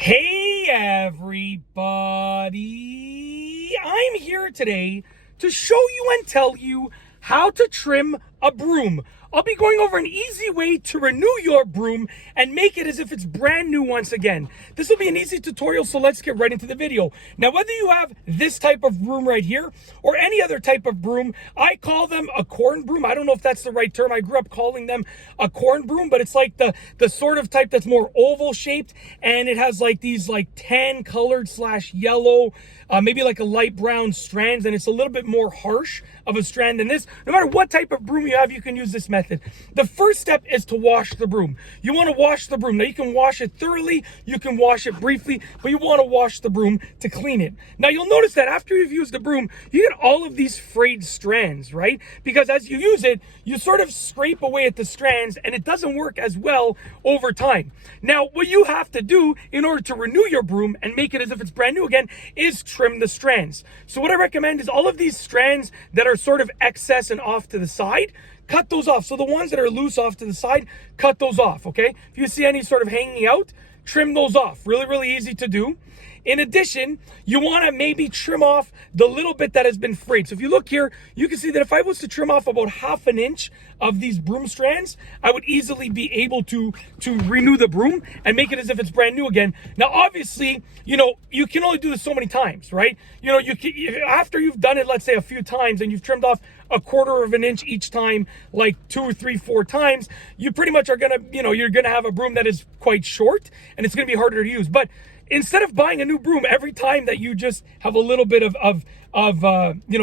Hey everybody, I'm here today to show you and tell you how to trim a broom. I'll be going over an easy way to renew your broom and make it as if it's brand new once again. This will be an easy tutorial, so let's get right into the video. Now, whether you have this type of broom right here or any other type of broom, I call them a corn broom. I don't know if that's the right term. I grew up calling them a corn broom, but it's like the sort of type that's more oval shaped, and it has like these like tan colored / yellow, maybe like a light brown strands, and it's a little bit more harsh of a strand than this. No matter what type of broom you have, you can use this method. The first step is to wash the broom. You want to wash the broom. Now, you can wash it thoroughly, you can wash it briefly, but you want to wash the broom to clean it. Now, you'll notice that after you've used the broom, you get all of these frayed strands, right? Because as you use it, you sort of scrape away at the strands, and it doesn't work as well over time. Now, what you have to do in order to renew your broom and make it as if it's brand new again is trim the strands. So what I recommend is all of these strands that are sort of excess and off to the side, cut those off. So the ones that are loose off to the side, cut those off, okay? If you see any sort of hanging out, trim those off. Really, really easy to do. In addition, you want to maybe trim off the little bit that has been frayed. So if you look here, you can see that if I was to trim off about ½ an inch of these broom strands, I would easily be able to renew the broom and make it as if it's brand new again. Now, obviously, you can only do this so many times, right? After you've done it, let's say a few times, and you've trimmed off ½ an inch each time, like 2 or 3, 4 times, you pretty much are gonna, you're gonna have a broom that is quite short, and it's gonna be harder to use. But instead of buying a new broom every time that you just have a little bit of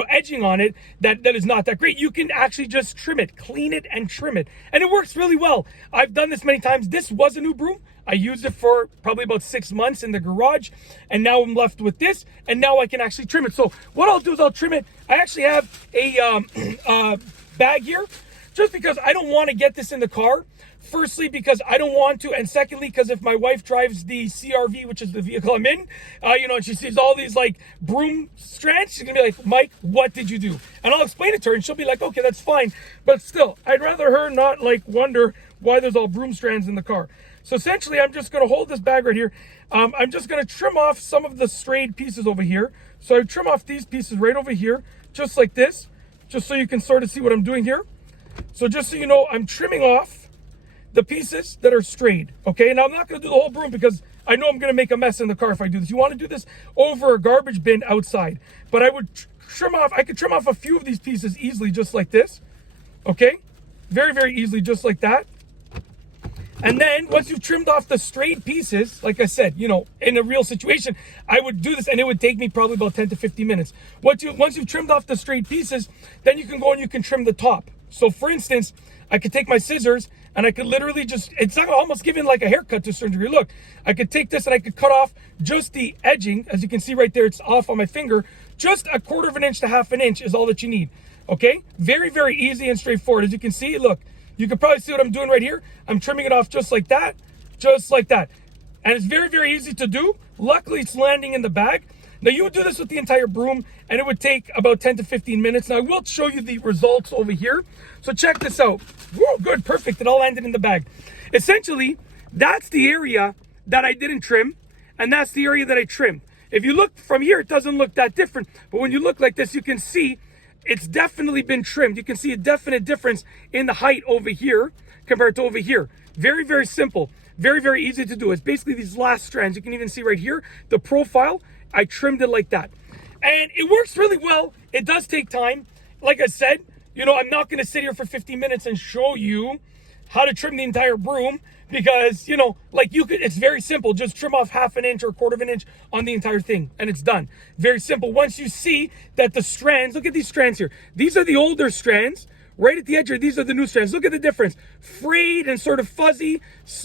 edging on it that is not that great, you can actually just trim it, clean it, and trim it, and it works really well. I've done this many times. This was a new broom. I used it for probably about 6 months in the garage, and now I'm left with this, and now I can actually trim it. So what I'll do is I'll trim it. I actually have a bag here, just because I don't want to get this in the car. Firstly, because I don't want to, and secondly, because if my wife drives the CRV, which is the vehicle I'm in, and she sees all these like broom strands, she's gonna be like, Mike, what did you do? And I'll explain it to her, and she'll be like, okay, that's fine. But still, I'd rather her not like wonder why there's all broom strands in the car. So essentially, I'm just gonna hold this bag right here. I'm just gonna trim off some of the strayed pieces over here. So I trim off these pieces right over here, just like this, just so you can sort of see what I'm doing here. So just so you know, I'm trimming off the pieces that are strayed, okay? Now, I'm not going to do the whole broom because I know I'm going to make a mess in the car if I do this. You want to do this over a garbage bin outside. But I would I could trim off a few of these pieces easily, just like this, okay? Very, very easily, just like that. And then once you've trimmed off the strayed pieces, like I said, in a real situation, I would do this and it would take me probably about 10 to 15 minutes. Once you've trimmed off the strayed pieces, then you can go and you can trim the top. So for instance, I could take my scissors and I could literally it's not almost giving like a haircut to a certain degree. Look, I could take this and I could cut off just the edging. As you can see right there, it's off on my finger. Just ½ an inch to ½ an inch is all that you need, okay? Very, very easy and straightforward. As you can see, look, you can probably see what I'm doing right here. I'm trimming it off just like that, just like that. And it's very, very easy to do. Luckily, it's landing in the bag. Now, you would do this with the entire broom, and it would take about 10 to 15 minutes. Now, I will show you the results over here. So check this out. Whoa, good, perfect. It all landed in the bag. Essentially, that's the area that I didn't trim, and that's the area that I trimmed. If you look from here, it doesn't look that different. But when you look like this, you can see it's definitely been trimmed. You can see a definite difference in the height over here compared to over here. Very, very simple. Very, very easy to do. It's basically these last strands. You can even see right here, the profile. I trimmed it like that. And it works really well. It does take time. Like I said, I'm not going to sit here for 15 minutes and show you how to trim the entire broom because, it's very simple. Just trim off ½ an inch or ½ an inch on the entire thing and it's done. Very simple. Once you see that the strands, look at these strands here. These are the older strands. Right at the edge here, these are the new strands. Look at the difference. Frayed and sort of fuzzy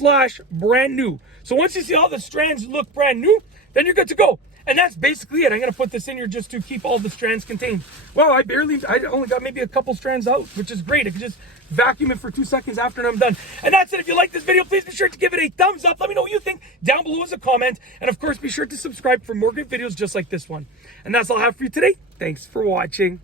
/ brand new. So once you see all the strands look brand new, then you're good to go. And that's basically it. I'm going to put this in here just to keep all the strands contained. Wow, I only got maybe a couple strands out, which is great. I can just vacuum it for 2 seconds after and I'm done. And that's it. If you like this video, please be sure to give it a thumbs up. Let me know what you think down below as a comment. And of course, be sure to subscribe for more good videos just like this one. And that's all I have for you today. Thanks for watching.